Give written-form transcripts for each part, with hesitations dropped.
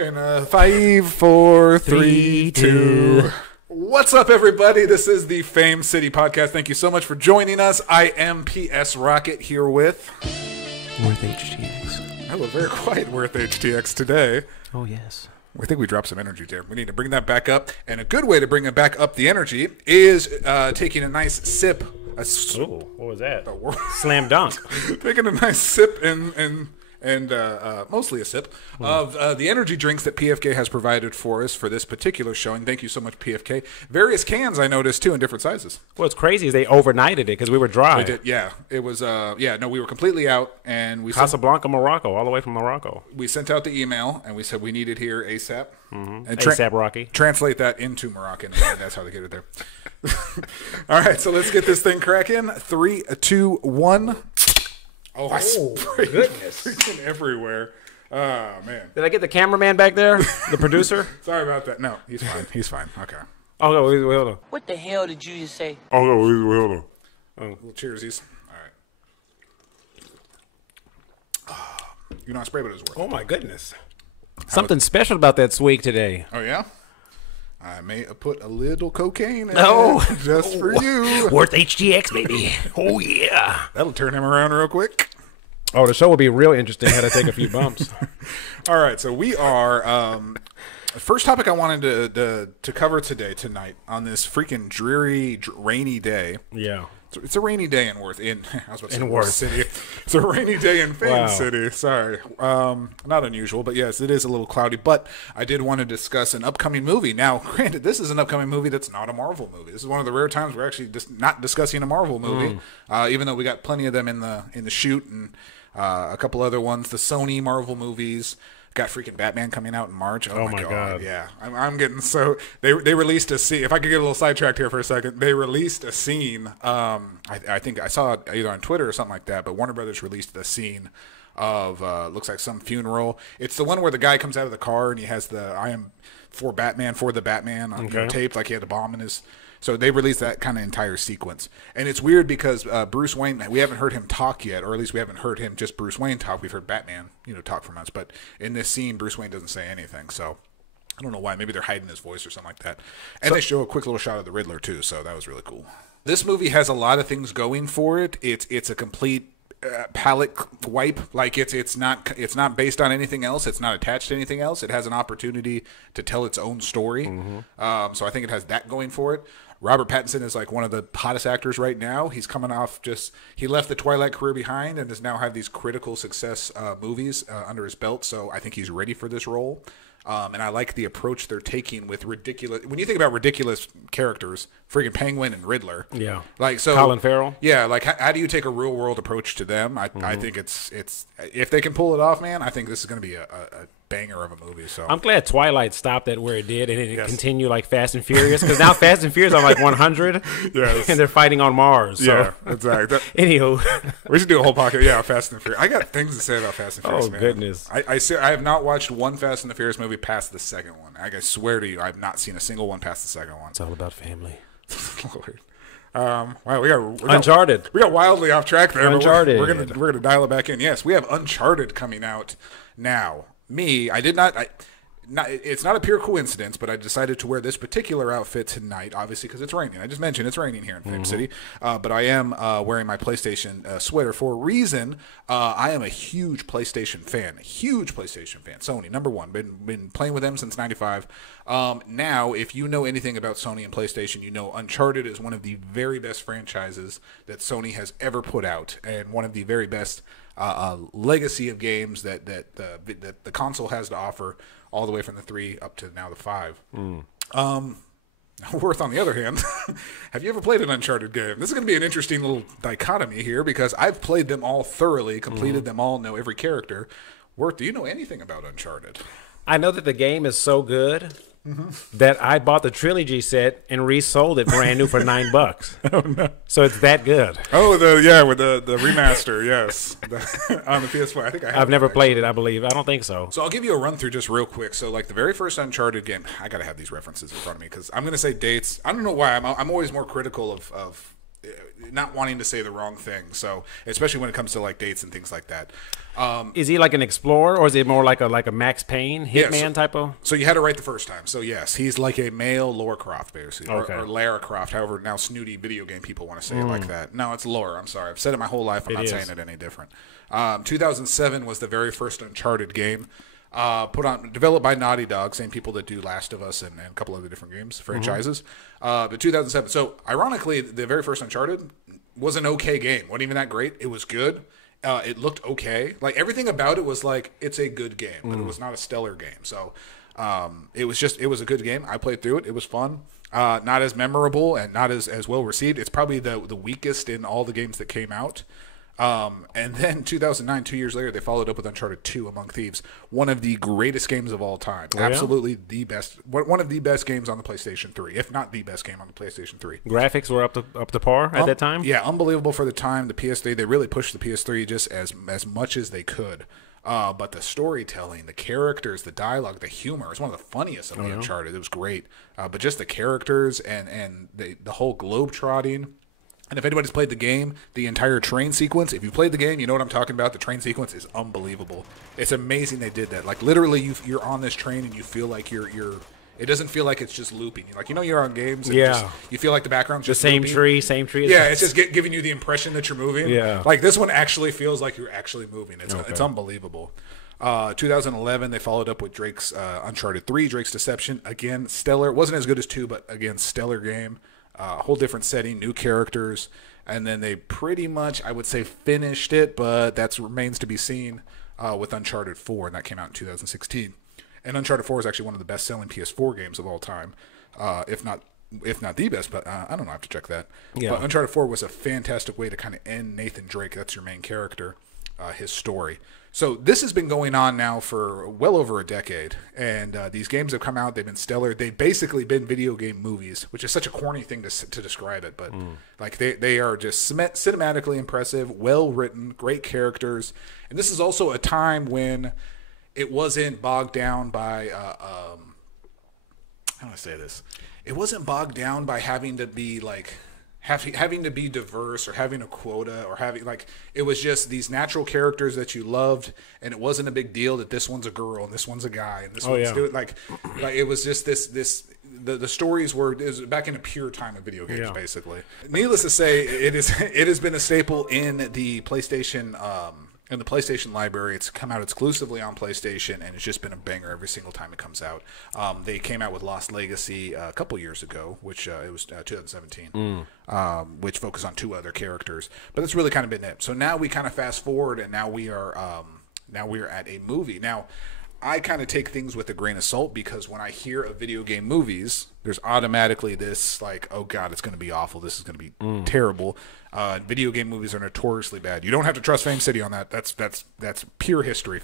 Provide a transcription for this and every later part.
And 5, 4, 3, 2. What's up, everybody? This is the Fame City Podcast. Thank you so much for joining us. I am PS Rocket here with Worth HTX. I look very quiet Worth HTX today. Oh, yes. I think we dropped some energy there. We need to bring that back up. And a good way to bring it back up the energy is taking a nice sip. Ooh, what was that? Slam dunk. Taking a nice sip and mostly a sip of the energy drinks that PFK has provided for us for this particular showing. Thank you so much, PFK. Various cans I noticed too in different sizes. What's crazy is they overnighted it because we were dry. We did, yeah. It was we were completely out, and we Casablanca, Morocco, all the way from Morocco. We sent out the email and we said we need it here ASAP. Mm-hmm. And ASAP Rocky. Translate that into Moroccan, and that's how they get it there. All right, so let's get this thing cracking. 3, 2, 1. Oh, I sprayed goodness. freaking everywhere. Oh, man. Did I get the cameraman back there? The producer? Sorry about that. No, he's fine. He's fine. Okay. Oh, no, wait, hold on. What the hell did you just say? Oh, no, wait, hold on. Oh. Little cheersies. All right. You know, I spray, but it was worth it. Oh, my goodness. Something special about that swig today. Oh, yeah? I may have put a little cocaine in it just for you. Worth HTX, baby. Oh, yeah. That'll turn him around real quick. Oh, the show will be real interesting had I take a few bumps. All right, so we are first topic I wanted to cover tonight on this freaking dreary, rainy day. Yeah. It's a rainy day in Worth. I was about to say Worth City. It's a rainy day in Fame Wow. City. Sorry. Not unusual, but yes, it is a little cloudy. But I did want to discuss an upcoming movie. Now, granted, this is an upcoming movie that's not a Marvel movie. This is one of the rare times we're actually just not discussing a Marvel movie, even though we got plenty of them in the shoot and a couple other ones. The Sony Marvel movies. Got freaking Batman coming out in March. Oh my God. Yeah. I'm getting so... They released a scene. If I could get a little sidetracked here for a second. They released a scene. I think I saw it either on Twitter or something like that, but Warner Brothers released the scene of, looks like some funeral. It's the one where the guy comes out of the car and he has the I am for the Batman on tape, like he had a bomb in his... So they released that kind of entire sequence. And it's weird because Bruce Wayne, we haven't heard him talk yet, or at least we haven't heard him, just Bruce Wayne talk. We've heard Batman, talk for months. But in this scene, Bruce Wayne doesn't say anything. So I don't know why. Maybe they're hiding his voice or something like that. And they show a quick little shot of the Riddler, too. So that was really cool. This movie has a lot of things going for it. It's a complete... palette wipe. Like it's not based on anything else. It's not attached to anything else. It has an opportunity to tell its own story. So I think it has that going for it. Robert Pattinson is like one of the hottest actors right now. He's coming off he left the Twilight career behind and has now had these critical success movies under his belt. So I think he's ready for this role. And I like the approach they're taking with ridiculous. When you think about ridiculous characters, freaking Penguin and Riddler. Yeah. Like so. Colin Farrell. Yeah. Like how do you take a real world approach to them? I think it's if they can pull it off, man. I think this is going to be a banger of a movie. So I'm glad Twilight stopped at where it did and it didn't continue like Fast and Furious, because now Fast and Furious are like 100 yes. and they're fighting on Mars. So. Yeah, exactly. Anywho, we should do a whole podcast. Yeah, Fast and Furious. I got things to say about Fast and Furious. Oh, man. goodness. I have not watched one Fast and the Furious movie past the second one. I swear to you, I have not seen a single one past the second one. It's all about family. Lord. Wow, we got Uncharted. We got wildly off track there. Uncharted. We're gonna dial it back in. Yes, we have Uncharted coming out now. It's not a pure coincidence, but I decided to wear this particular outfit tonight, obviously because it's raining. I just mentioned it's raining here in Fame City, but I am wearing my PlayStation sweater for a reason. I am a huge PlayStation fan. Sony, number one. Been playing with them since '95. Now, if you know anything about Sony and PlayStation, you know Uncharted is one of the very best franchises that Sony has ever put out, and one of the very best legacy of games that the console has to offer, all the way from the 3 up to now the 5. Worth, on the other hand, have you ever played an Uncharted game? This is going to be an interesting little dichotomy here because I've played them all thoroughly, completed them all, know every character. Worth, do you know anything about Uncharted? I know that the game is so good that I bought the trilogy set and resold it brand new for $9. Oh no! So it's that good. Oh, with the remaster, yes, on the PS4. I think I've never played it. I believe. I don't think so. So I'll give you a run through just real quick. So like the very first Uncharted game, I gotta have these references in front of me because I'm gonna say dates. I don't know why. I'm always more critical of not wanting to say the wrong thing. So especially when it comes to like dates and things like that. Is he like an explorer, or is it more like a Max Payne hitman type of? So you had it right the first time. So yes, he's like a male Lara Croft, basically, Okay. or Lara Croft. However, now snooty video game people want to say it like that. No, it's Laura. I'm sorry. I've said it my whole life. I'm not saying it any different. 2007 was the very first Uncharted game. Developed by Naughty Dog, same people that do Last of Us and a couple other different games, franchises. But 2007. So ironically, the very first Uncharted was an okay game. Wasn't even that great. It was good. It looked okay. Like everything about it was like it's a good game, but it was not a stellar game. So it was a good game. I played through it. It was fun. Not as memorable and not as well received. It's probably the weakest in all the games that came out. And then 2009, 2 years later, they followed up with Uncharted 2 Among Thieves, one of the greatest games of all time. Oh, yeah? Absolutely the best, one of the best games on the PlayStation 3, if not the best game on the PlayStation 3. Graphics were up to par at that time? Yeah, unbelievable for the time. The PS3, they really pushed the PS3 just as much as they could. But the storytelling, the characters, the dialogue, the humor, it's one of the funniest of Uncharted. It was great. But just the characters and the whole globe-trotting. And if anybody's played the game, the entire train sequence, if you played the game, you know what I'm talking about. The train sequence is unbelievable. It's amazing they did that. Like, literally, you're on this train and you feel like you're it doesn't feel like it's just looping. Like, you're on games. And you feel like the background's just same looping. same tree. Yeah, it's just giving you the impression that you're moving. Yeah. Like, this one actually feels like you're actually moving. It's unbelievable. 2011, they followed up with Drake's Uncharted 3, Drake's Deception. Again, stellar. It wasn't as good as 2, but again, stellar game. A whole different setting, new characters, and then they pretty much, I would say, finished it, but that remains to be seen with Uncharted 4, and that came out in 2016. And Uncharted 4 is actually one of the best-selling PS4 games of all time, if not the best, but I don't know, I have to check that. Yeah. But Uncharted 4 was a fantastic way to kind of end Nathan Drake, that's your main character, his story. So this has been going on now for well over a decade, and these games have come out. They've been stellar. They've basically been video game movies, which is such a corny thing to describe it, but like they are just cinematically impressive, well written, great characters, and this is also a time when it wasn't bogged down by how do I say this? It wasn't bogged down by having to be like. Having to be diverse or having a quota or having like it was just these natural characters that you loved, and it wasn't a big deal that this one's a girl and this one's a guy and this one's doing like it was just the stories were it was back in a pure time of video games basically. Needless to say, it has been a staple in the PlayStation library. It's come out exclusively on PlayStation, and it's just been a banger every single time it comes out. They came out with Lost Legacy a couple years ago, which it was 2017, which focused on 2 other characters. But that's really kind of been it. So now we kind of fast forward, and now we are at a movie. Now, I kind of take things with a grain of salt because when I hear of video game movies, there's automatically this like, oh God, it's going to be awful. This is going to be terrible. Video game movies are notoriously bad. You don't have to trust Fame City on that. That's pure history.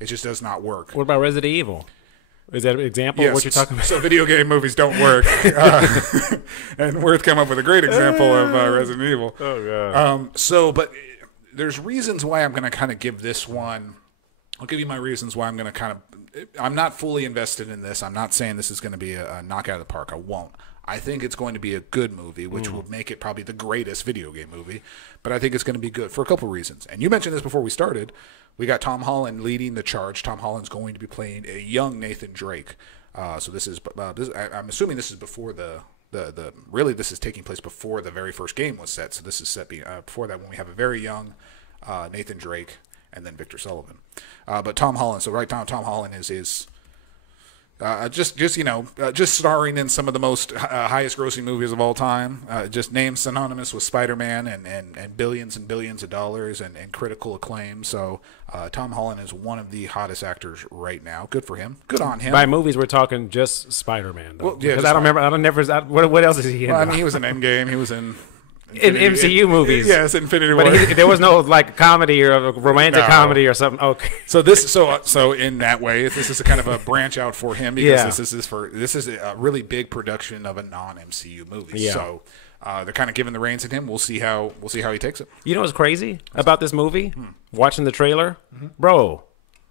It just does not work. What about Resident Evil? Is that an example of what you're talking about? So video game movies don't work. And Worth came up with a great example of Resident Evil. Oh God. But there's reasons why I'm going to kind of give this one. I'll give you my reasons why I'm going to kind of. I'm not fully invested in this. I'm not saying this is going to be a knockout of the park. I won't. I think it's going to be a good movie, which will make it probably the greatest video game movie. But I think it's going to be good for a couple reasons. And you mentioned this before we started. We got Tom Holland leading the charge. Tom Holland's going to be playing a young Nathan Drake. So this is. I'm assuming this is before really this is taking place before the very first game was set. So this is set before that when we have a very young Nathan Drake. And then Victor Sullivan, but Tom Holland. So right now, Tom Holland is just starring in some of the most highest grossing movies of all time. Just named synonymous with Spiderman and billions and billions of dollars and critical acclaim. So Tom Holland is one of the hottest actors right now. Good for him. Good on him. By movies, we're talking just Spiderman. Though. Well, yeah, because I don't remember. What else is he in? Well, I mean, he was in Endgame. He was in. In MCU movies, yes, Infinity War. But there was no like comedy or a romantic comedy or something. Okay, so in that way, this is a kind of a branch out for him because this is a really big production of a non-MCU movie. Yeah. So they're kind of giving the reins to him. We'll see how he takes it. You know what's crazy about this movie? Watching the trailer, bro.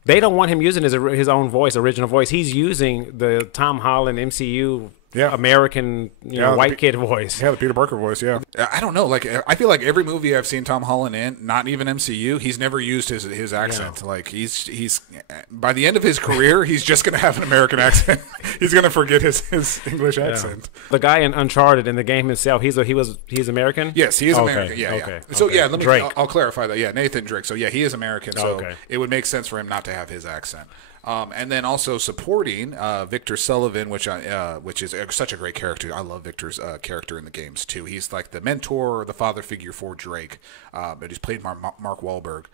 They don't want him using his own voice, original voice. He's using the Tom Holland MCU American, white kid voice. Yeah, the Peter Parker voice. Yeah, I don't know. Like, I feel like every movie I've seen Tom Holland in, not even MCU, he's never used his accent. Yeah. Like, he's by the end of his career, he's just gonna have an American accent. He's gonna forget his English accent. The guy in Uncharted in the game himself, he's American. Yes, he is American. Yeah. So let me. I'll clarify that. Yeah, Nathan Drake. So yeah, he is American. So it would make sense for him not to have his accent. And then also supporting Victor Sullivan, which is such a great character. I love Victor's character in the games too. He's like the mentor or the father figure for Drake, but he's played Mark Wahlberg,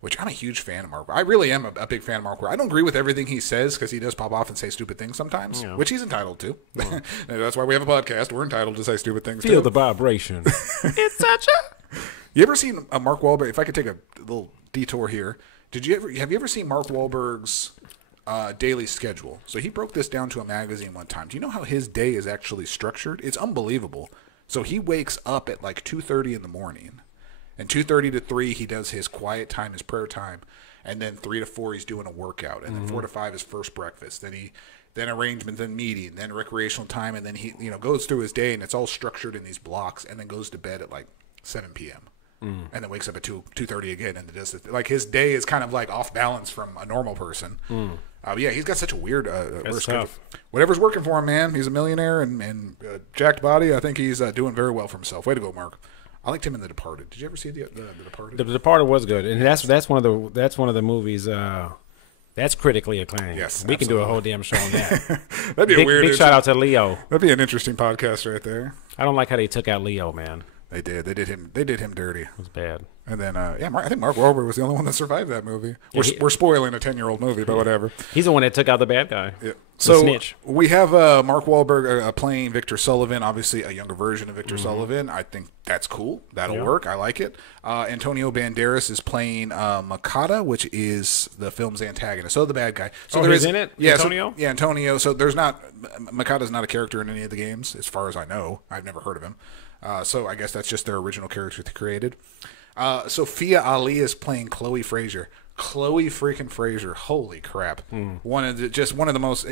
which I'm a huge fan of Mark. I really am a big fan of Mark Wahlberg. I don't agree with everything he says because he does pop off and say stupid things sometimes, which he's entitled to. That's why we have a podcast. We're entitled to say stupid things. Feel the vibration. It's such a. You ever seen Mark Wahlberg? If I could take a little detour here, have you ever seen Mark Wahlberg's daily schedule? So he broke this down to a magazine one time. Do you know how his day is actually structured? It's unbelievable. So he wakes up at like 2:30 in the morning, and 2:30 to 3 he does his quiet time, his prayer time, and then 3 to 4 he's doing a workout, and then 4 to 5 is first breakfast. Then arrangement, then meeting, then recreational time, and then he goes through his day, and it's all structured in these blocks, and then goes to bed at like 7 p.m. And then wakes up at 2:30 again, and does it. Like, his day is kind of like off balance from a normal person. Yeah, he's got such a weird schedule. Whatever's working for him, man. He's a millionaire and jacked body. I think he's doing very well for himself. Way to go, Mark. I liked him in The Departed. Did you ever see The Departed? The Departed was good, and that's one of the movies. That's critically acclaimed. Yes, we can do a whole damn show on that. That'd be a weird. Big shout out to Leo. That'd be an interesting podcast right there. I don't like how they took out Leo, man. They did. They did him dirty. It was bad. And then, I think Mark Wahlberg was the only one that survived that movie. We're spoiling a 10-year-old movie, but whatever. He's the one that took out the bad guy. Yeah. So snitch. We have Mark Wahlberg playing Victor Sullivan, obviously a younger version of Victor Sullivan. I think that's cool. That'll work. I like it. Antonio Banderas is playing Makata, which is the film's antagonist. So the bad guy. So he's in it? Yeah, Antonio? Antonio. So Makata's not a character in any of the games, as far as I know. I've never heard of him. So I guess that's just their original character they created. Sophia Ali is playing Chloe Fraser. Chloe freaking Fraser. Holy crap. One of the most...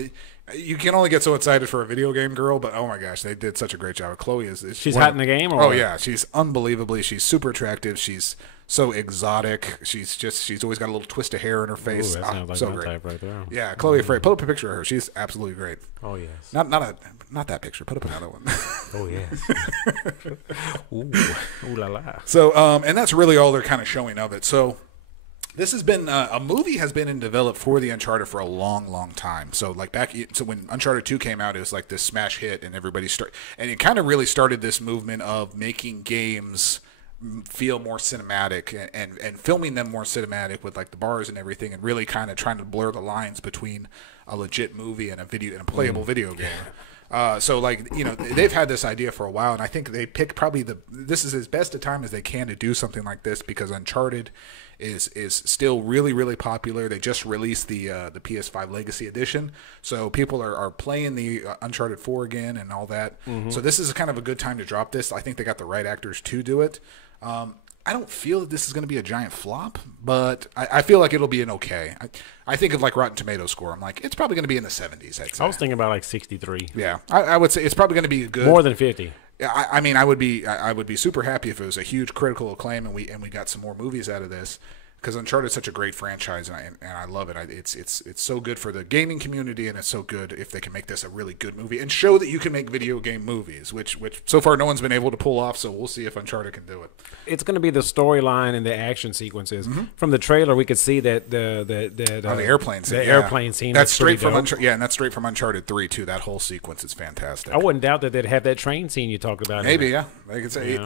You can only get so excited for a video game girl, but oh my gosh, they did such a great job. Chloe is... She's hot in the game? Oh, yeah. She's unbelievably... She's super attractive. She's so exotic. She's always got a little twist of hair in her face. Ooh, that sounds like so my great. type right there. Yeah, Chloe Fraser. Put up a picture of her. She's absolutely great. Oh, yes. Not that picture. Put up another one. Oh, yes. Ooh la la. So, and that's really all they're kind of showing of it. So, this has been a movie has been in develop for the Uncharted for a long, long time. So, like when Uncharted 2 came out, it was like this smash hit, and and it kind of really started this movement of making games feel more cinematic and filming them more cinematic with like the bars and everything, and really kind of trying to blur the lines between a legit movie and a playable video game. So they've had this idea for a while, and I think they pick this is as best a time as they can to do something like this, because Uncharted is still really, really popular. They just released the PS5 Legacy Edition, so people are playing the Uncharted 4 again and all that. So this is kind of a good time to drop this. I think they got the right actors to do it. I don't feel that this is going to be a giant flop, but I feel like it'll be an okay. I think of like Rotten Tomatoes score. I'm like, it's probably going to be in the 70s. I'd say. I was thinking about like 63. Yeah, I would say it's probably going to be good. More than 50. I mean, I would be super happy if it was a huge critical acclaim and we got some more movies out of this, because Uncharted is such a great franchise, and I love it. It's so good for the gaming community, and it's so good if they can make this a really good movie and show that you can make video game movies, which so far no one's been able to pull off. So we'll see if Uncharted can do it. It's going to be the storyline and the action sequences. From the trailer, we could see that the airplane scene. Airplane scene. That's straight from and that's straight from Uncharted 3 too. That whole sequence is fantastic. I wouldn't doubt that they'd have that train scene you talked about. Maybe, yeah. They could say,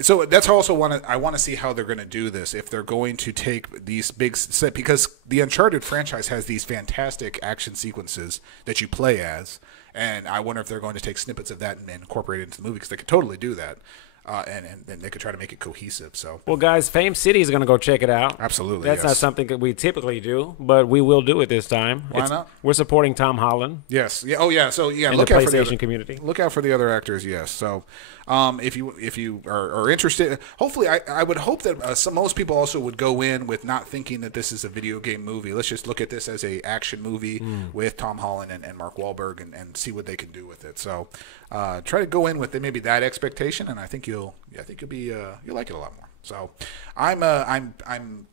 so that's also I want to see how they're going to do this. If they're going to take these big set, because the Uncharted franchise has these fantastic action sequences that you play as, and I wonder if they're going to take snippets of that and incorporate it into the movie, because they could totally do that. and they could try to make it cohesive. So, well, guys, Fame City is going to go check it out. Absolutely, That's yes. not something that we typically do, but we will do it this time. Why not? We're supporting Tom Holland. Yes. Yeah. Oh, yeah. So, yeah. In Look the out for the PlayStation other, community. Look out for the other actors. Yes. So, if you are interested, hopefully, I would hope that most people also would go in with not thinking that this is a video game movie. Let's just look at this as a action movie with Tom Holland and Mark Wahlberg and see what they can do with it. So, try to go in with maybe that expectation, and I think you'll like it a lot more. So, I'm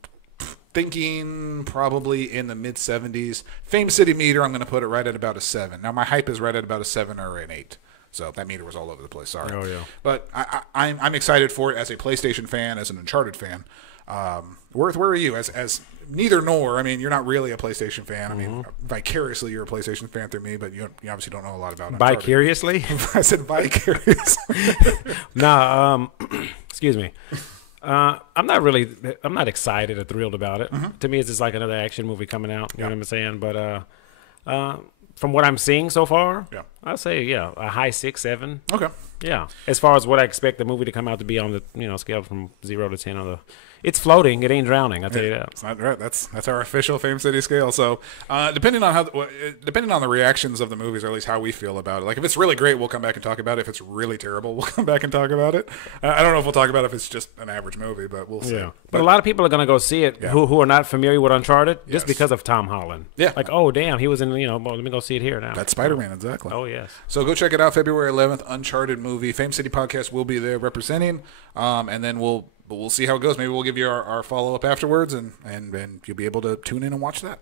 thinking probably in the mid 70s. Fame City meter, I'm going to put it right at about a 7. Now my hype is right at about a 7 or an 8. So that meter was all over the place. Sorry. Oh yeah. But I'm excited for it as a PlayStation fan, as an Uncharted fan. Worth, where are you? As neither nor. I mean, you're not really a PlayStation fan. I mean, vicariously you're a PlayStation fan through me, but you obviously don't know a lot about Uncharted. Vicariously? I said vicarious. Nah. Excuse me. I'm not excited or thrilled about it. To me, it's just like another action movie coming out. You know what I'm saying? But from what I'm seeing so far, I'll say a high 6, 7. Okay. Yeah. As far as what I expect the movie to come out to be on the scale from 0 to 10 on the. It's floating. It ain't drowning. I'll tell you that. It's not right. That's our official Fame City scale. So, depending on the reactions of the movies, or at least how we feel about it. Like if it's really great, we'll come back and talk about it. If it's really terrible, we'll come back and talk about it. I don't know if we'll talk about it if it's just an average movie, but we'll see. Yeah. But a lot of people are going to go see it who are not familiar with Uncharted just because of Tom Holland. Yeah. Like, oh damn, he was in. Well, let me go see it here now. That's Spiderman, exactly. Oh yes. So go check it out. February 11th, Uncharted movie. Fame City Podcast will be there representing, and then we'll see how it goes. Maybe we'll give you our follow up afterwards, and you'll be able to tune in and watch that.